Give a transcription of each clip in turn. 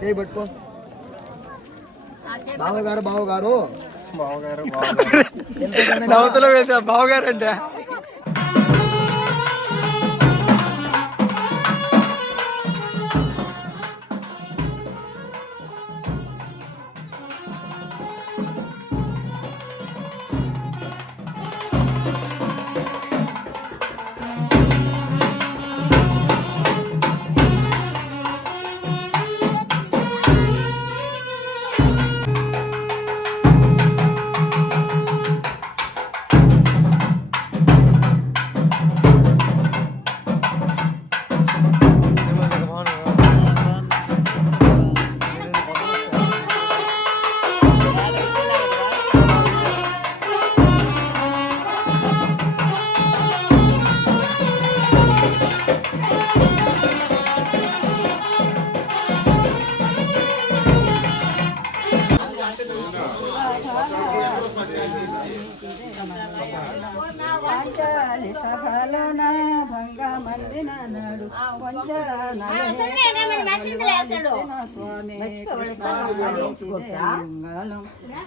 చేయి పట్టుకో. బావగారు బావగారు. బావగారు బావగారు. బావగారు అంటే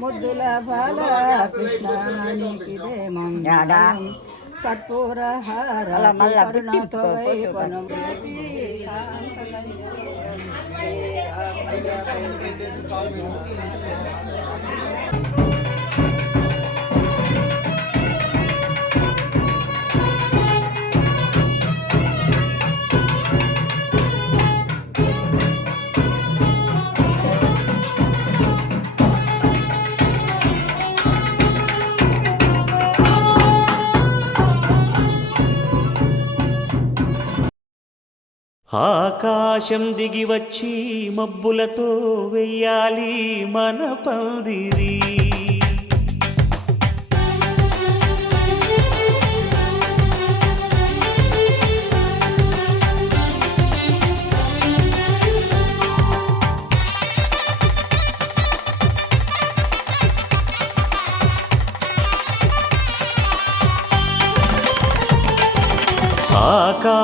ముద్దుల బాల కృష్ణానికిదే మంగళం కర్పూర హార కరుణతో వైపనం ఆకాశం దిగి వచ్చి మబ్బులతో వెయ్యాలి మన పందిరి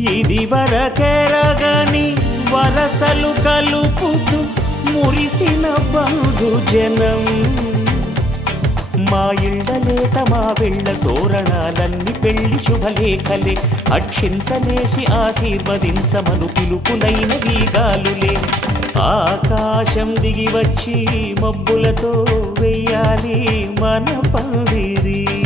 ఇది వరకెరగని వరసలు కలుపుతూ మురిసిన బంధు జనం. మా ఇళ్ళలేత మా వెళ్ళ తోరణాలన్ని పెళ్ళి శుభలేఖలే. అక్షింతలేసి ఆశీర్వదించమను పిలుపునైన వీగాలులే. ఆకాశం దిగి వచ్చి మబ్బులతో వెయ్యాలి మన పందిరి.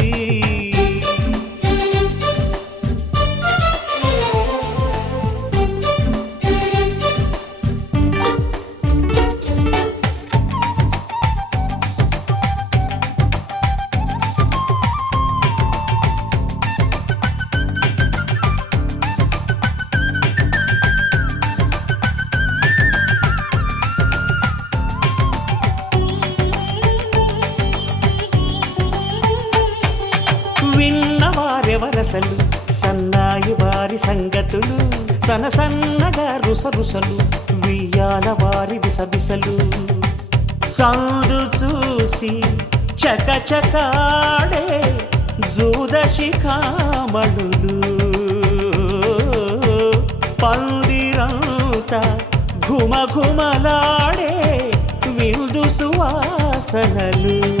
రుసరుసలు వియ్యాల వారి విసవిసలు. సందు చూసి చకచకాడే జూద శిఖామణులు. పందిరంతా ఘుమ ఘుమలాడే విందు సువాసనలు.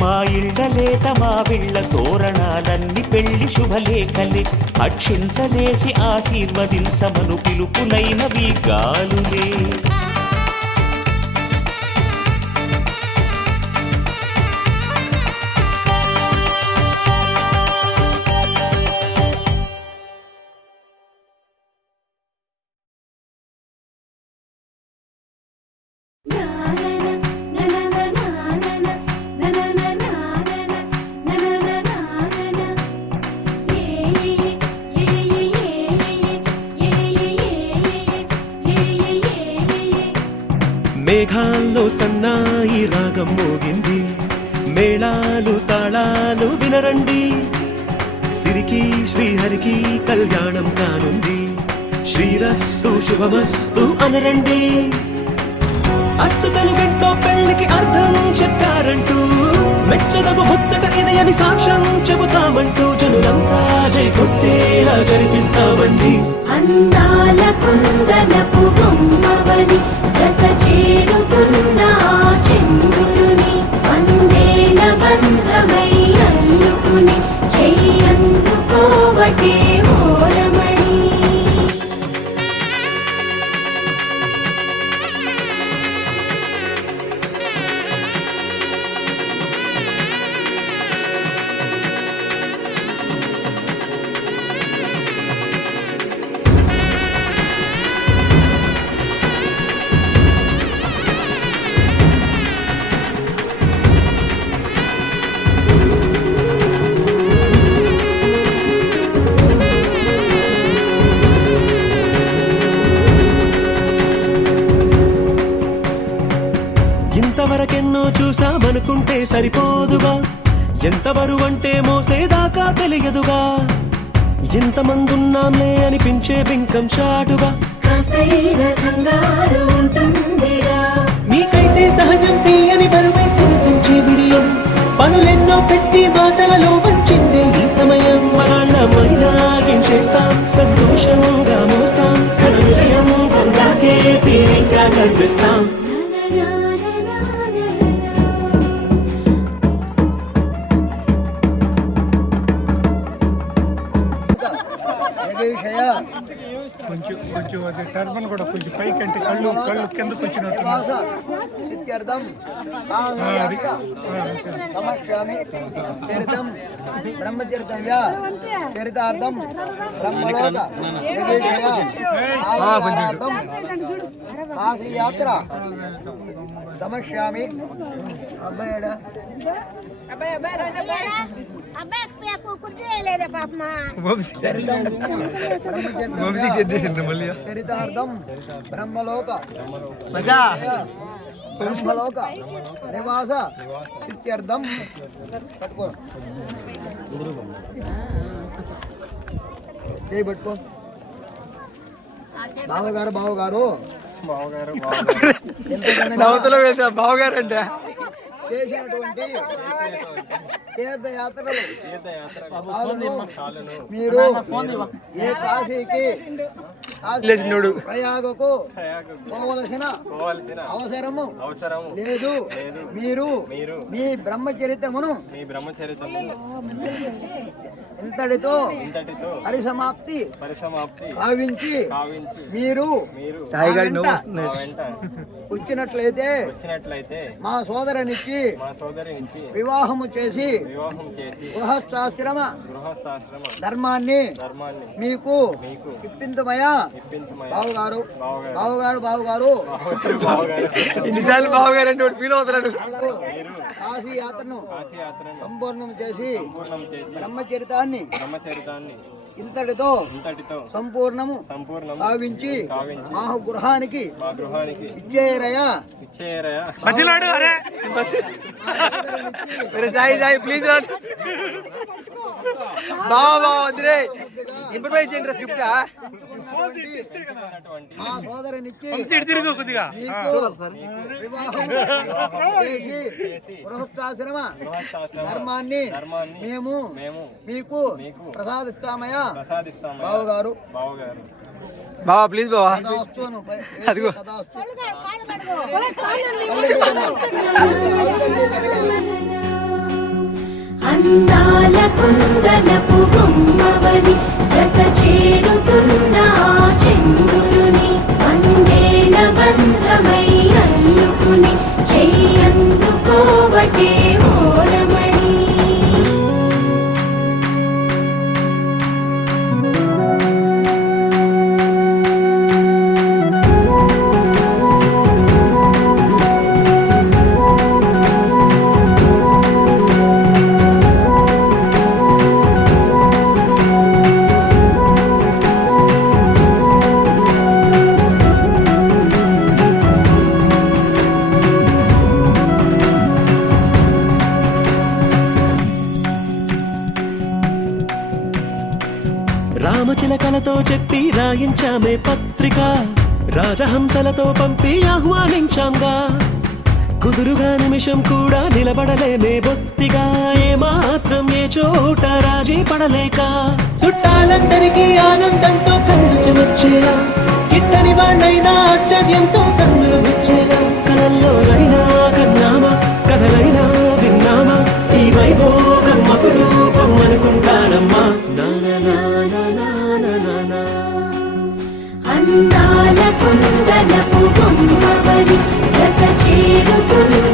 మా ఇళ్ళలేత మా విళ్ళ తోరణాలన్ని పెళ్ళి శుభలేఖలే. అక్షింతలేసి ఆశీర్వదించమను పిలుపులైనవి గాలులే. మేఘాల్లో సన్నాయి రాగం మోగింది. మేళాలు తాళాలు వినరండి. సిరికి శ్రీహరికి కళ్యాణం కానుంది. శ్రీరస్సు శుభమస్తు అనరండి. అచ్చతలు గంటో పెళ్ళికి అర్థం చెప్పారంటూ మెచ్చదగు ముచ్చట ఇది అని సాక్ష్యం చెబుతామంటూ జనులంతా జై కొట్టేలా జరిపిస్తామండి. అందాల కుందనపు బొమ్మవని జత చేరుతున్న ఆ చంద్రుని వందేళ్ళ బంధమై అల్లుకుని చెయ్యందుకోవటే ఓరమణి సరిపోదుగా? ఎంత బరువంటే మోసేదాకా తెలియదుగా? ఇంతమందున్నాంలే అనిపించే బింకం చాటుగా? మీకైతే సహజం తీయని బరువై సిరిసించే విడియం. పనులెన్నో పెట్టి మాటలలో వంచిందే ఈ సమయం. వాళ్ళమైనా చేస్తాం? సంతోషంగా మోస్తాం. ఘన విజయం పొందాకే తీరిగ్గా కనిపిస్తాం అది టర్బన్ కూడా కొంచెం పైకి అంటే కళ్ళు కళ్ళు కిందకు వచ్చినట్టు యాత్ర. సమస్యామి అబ్బాయిడా అబ్బాయి కుర్చీయలేదే బ్రహ్మలోక. మజా. బ్రహ్మలోక. నివాస. ఇత్యర్థం పట్టుకో. చేయి పట్టుకో. బావగారు బావగారు. బావగారు బావగారు. నవతలో వేసా బావగారు అంటే చేసినటువంటి తీర్థయాత్రలు. మీరు ఏ కాశీకి లేచినోడు ప్రయాగకు పోవలసిన అవసరము అవసరము లేదు. మీరు మీరు మీ బ్రహ్మచరితమును మీ ఇంతటితో పరిసమాప్తి పరిసమాప్తి భావించి కావించి మీరు వచ్చినట్లయితే వచ్చినట్లయితే మా సోదరునికి మా సోదరి నుంచి వివాహము చేసి వివాహం చేసి గృహస్థాశ్రమ ధర్మాన్ని ధర్మాన్ని మీకు ఇప్పించమయ్యా బావుగారు బావగారు. బావుగారు బావుగారు. బావగారు ఇన్నిసార్లు బావుగారు అంటే ఫీల్ అవుతున్నాడు. కాశీ యాత్రను కాశీ యాత్రను సంపూర్ణం చేసి పూర్ణం చేసి బ్రహ్మచరితాన్ని బ్రహ్మచరితాన్ని ఇంతటితో ఇంతటితో సంపూర్ణము సంపూర్ణం భావించి మా గృహానికి మా గృహానికి ఇచ్చేయరయా మధ్యలాడు అరే. సాయి సాయి ప్లీజ్ రాడ్ బావా ఇంప్రూవైజ్ చేయండి స్క్రిప్ట్ మా సోదరునికి తిరుగు కొద్దిగా. గృహస్థాశ్రమ ధర్మాన్ని మేము మీకు ప్రసాదిస్తామయ్యా. ప్రసాదిస్తాము బావగారు. బావగారు. బావా ప్లీజ్ బావా. అదిగో. అందాల కుందనపు బొమ్మవని జత చేరుతున్న చంద్రుని వందేళ్ళ బంధమై అల్లుకుని చెయ్యందుకోవటే రాయించామే పత్రిక. రాజహంసలతో పంపి ఆహ్వానించాంగా. కుదురుగా నిమిషం కూడా నిలబడలేమే బొత్తిగా. ఏ మాత్రం ఏ చోట రాజీ పడలేక. చుట్టాలందరికీ ఆనందంతో కళ్ళు చెమర్చేలా కిట్టని వాళ్ళైనా ఆశ్చర్యంతో కన్నులు వచ్చేలా. కలల్లోనైనా కన్నామా? కథలైనా విన్నామా? ఈ వైభోగం అపురూపం అనుకుంటానమ్మా. నా అందాల కుందనపు బొమ్మవని జత చేరుతుంది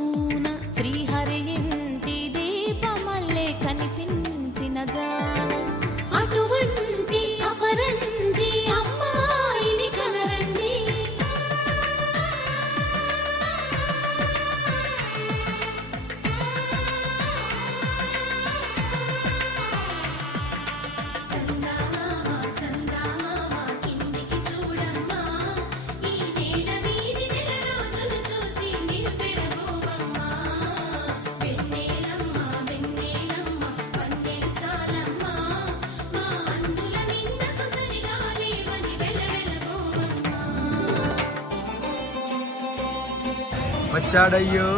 മച്ചാടയ്യോ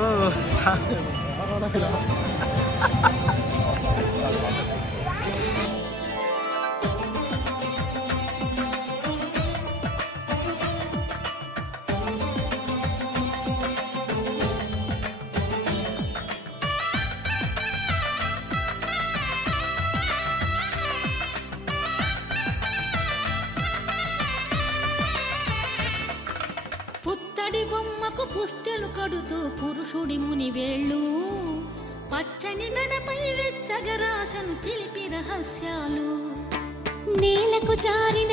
రహస్యాలు నేలకు జారిన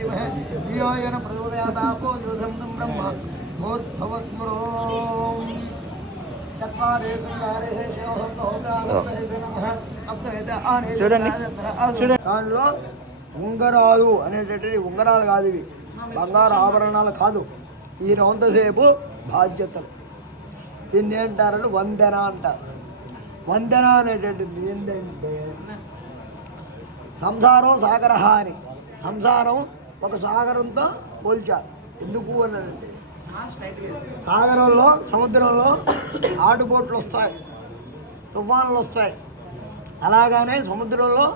धीमहि धियो దానిలో ఉంగరాలు అనేటటువంటి ఉంగరాలు కాదు ఇవి బంగారు ఆభరణాలు కాదు. ఈ రొంతసేపు బాధ్యతలు. దీన్ని ఏంటారని వందన అంటారు. వందన అనేటటువంటిది ఏంటంటే సంసారం సాగరహాని. సంసారం ఒక సాగరంతో పోల్చారు ఎందుకు అని అంటే సాగరంలో సముద్రంలో ఆటుపోట్లు వస్తాయి తుఫానులు వస్తాయి అలాగానే సముద్రంలో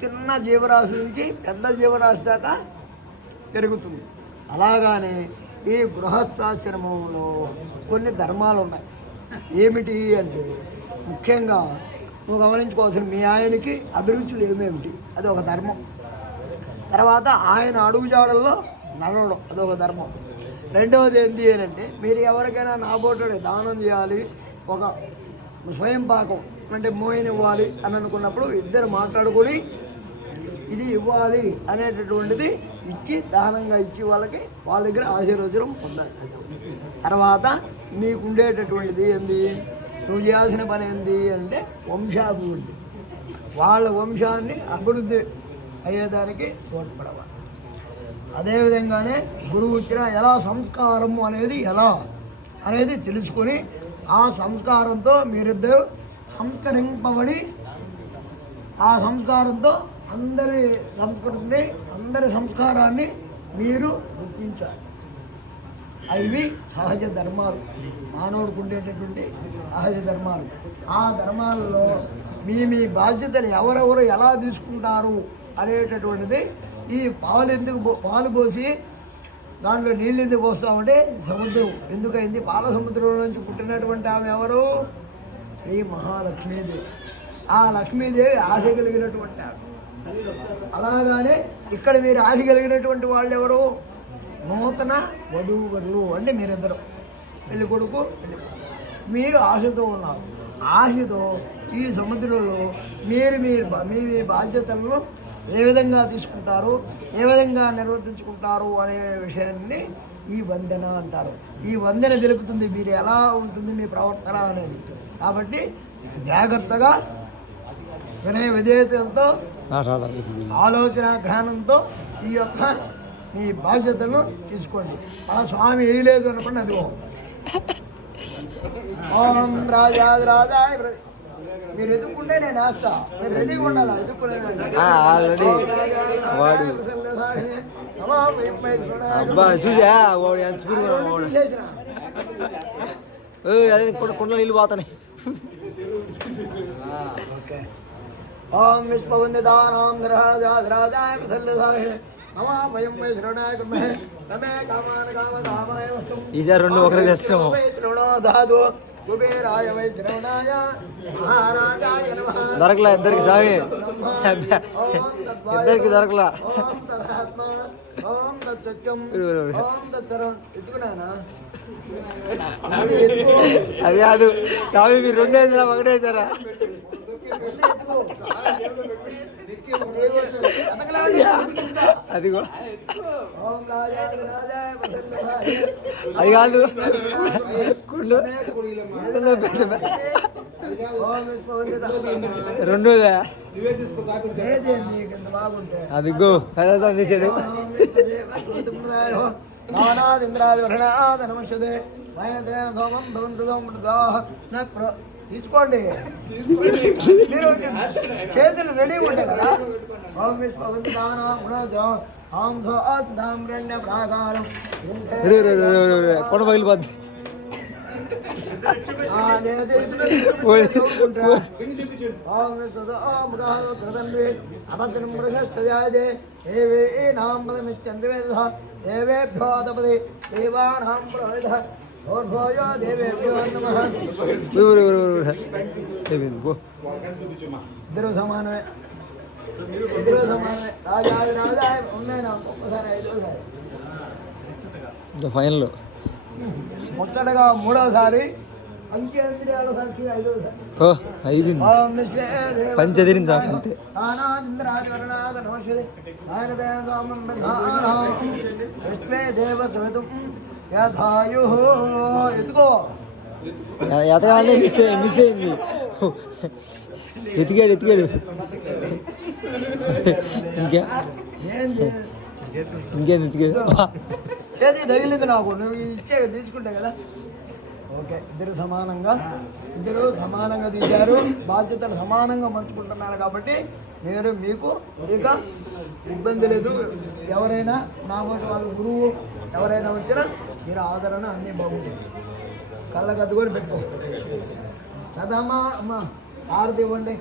చిన్న జీవరాశి నుంచి పెద్ద జీవరాశి దాకా పెరుగుతుంది. అలాగానే ఈ గృహస్థాశ్రమంలో కొన్ని ధర్మాలు ఉన్నాయి ఏమిటి అంటే ముఖ్యంగా నువ్వు గమనించుకోవాల్సిన మీ ఆయనకి అభిరుచులు ఏమేమిటి? అది ఒక ధర్మం. తర్వాత ఆయన అడుగుజాడల్లో నడవడం అదొక ధర్మం. రెండవది ఏంటి అని అంటే మీరు ఎవరికైనా నాబోటుడే దానం చేయాలి ఒక స్వయం పాకం అంటే మోయిని ఇవ్వాలి అని అనుకున్నప్పుడు ఇద్దరు మాట్లాడుకొని ఇది ఇవ్వాలి అనేటటువంటిది ఇచ్చి దానంగా ఇచ్చి వాళ్ళకి వాళ్ళ దగ్గర ఆశీర్వచనం పొందాలి. తర్వాత నీకు ఉండేటటువంటిది ఏంది? నువ్వు చేయాల్సిన పని ఏంది అంటే వంశాభివృద్ధి. వాళ్ళ వంశాన్ని అభివృద్ధి అయ్యేదానికి తోడ్పడవాలి అదేవిధంగానే గురువు ఇచ్చిన ఎలా సంస్కారము అనేది ఎలా అనేది తెలుసుకొని ఆ సంస్కారంతో మీరిద్దరు సంస్కరింపబడి ఆ సంస్కారంతో అందరి సంస్కృతిని అందరి సంస్కారాన్ని మీరు గుర్తించాలి. అవి సహజ ధర్మాలు. మానవుడికి ఉండేటటువంటి సహజ ధర్మాలు. ఆ ధర్మాలలో మీ మీ బాధ్యతలు ఎవరెవరు ఎలా తీసుకుంటారు? అనేటటువంటిది ఈ పాలు ఎందుకు పో- పాలు పోసి దాంట్లో నీళ్ళు ఎందుకు పోస్తామంటే సముద్రం. ఎందుకైంది? పాల సముద్రం నుంచి పుట్టినటువంటి ఆమె ఎవరు? శ్రీ మహాలక్ష్మీదేవి. ఆ లక్ష్మీదేవి ఆశ కలిగినటువంటి ఆమె. అలాగానే ఇక్కడ మీరు ఆశ కలిగినటువంటి వాళ్ళు ఎవరు? నూతన వధూవరులు అంటే మీరిద్దరు. పెళ్ళి కొడుకు పెళ్ళి మీరు ఆశతో ఉన్నారు. ఆశతో ఈ సముద్రంలో మీరు మీరు మీ మీ బాధ్యతలను ఏ విధంగా తీసుకుంటారు? ఏ విధంగా నిర్వర్తించుకుంటారు అనే విషయాన్ని ఈ వందన అంటారు. ఈ వందన తెలుపుతుంది. మీరు ఎలా ఉంటుంది? మీ ప్రవర్తన అనేది. కాబట్టి జాగ్రత్తగా వినయ విధేయతలతో ఆలోచన జ్ఞానంతో ఈ యొక్క మీ బాధ్యతలను తీసుకోండి. ఆ స్వామి వేయలేదు అనుకోండి అది ఓం. రాజా రాజా మీరు ఎదుర్కొంటే నేను వేస్తా. మీరు రెడీగా ఉండాలి? ఎదుర్కొనేదానికి. ఆల్రెడీ వాడు. అబ్బా చూసా వాడు ఎంత స్పీడ్ వాడు అదే కుండ కుండలో నీళ్ళు పోతాయి ఓం విశ్వవందిదానాం రాజాయ ఈసారి రెండు ఒకరే తెస్తున్నాము వై శ్రవణో దాదు కుబేరాయ మహారాజాయ నమః. దొరకలే ఇద్దరికి సాగి ఇద్దరికి దొరకలా? ఓం తదాత్మ. ఓం తత్సత్యం. ఇరు, ఇరు, ఇరు. ఓం తత్సర్వం ఎత్తుకున్నానా? అది కాదు. స్వామి మీరు రెండు వేసారా ఒకటే వేసారా అదిగో అది కాదు. కుండు కుండు పెద్ద పెద్ద. ఓం విశ్వవందిదానాం రెండోదా ఏది నీకు ఇంత బాగుంటే అదిగో తీసుకోండి. మీరు చేతులు రెడీ ఉంటాయి కదా ఓం ఇరు. కొండ పగిలిపోద్ది అభద్రం మృషస్తయాజే ఏవే నాం పదమిత్యంత వేద దేవేభ్యో తపది దేవానాం ప్రవేద ఇద్దరు సమానమే. ఇద్దరు సమానమే. రాజాది రాజాయ ఉన్నాయి నాకు ఒక్కసారి ఐదోసారి. ఇంకా ఫైనల్. ముచ్చటగా మూడోసారి. సాక్షి ఐదోసారి. అయిపోయింది. విశ్వే దేవ అంతే. ఎదుగో ఎతగానే మిస్ అయ్యి మిస్ అయింది. ఎతికాడు ఎతికాడు ఇంకా. ఏంది? ఇంకేంది చేతి తగిలింది నాకు. నువ్వు ఇచ్చే తీసుకుంటే కదా. ఓకే ఇద్దరు సమానంగా. ఇద్దరు సమానంగా తీశారు. బాధ్యతలు సమానంగా పంచుకుంటున్నారు కాబట్టి మీరు మీకు ఇక ఇబ్బంది లేదు. ఎవరైనా నా వాళ్ళ గురువు ఎవరైనా వచ్చినా మీరు ఆదరణ అన్నీ బాగుంటాయి. కళ్ళకు అద్దుకొని పెట్టుకో. కదమ్మా అమ్మా. ఆరతి ఇవ్వండి.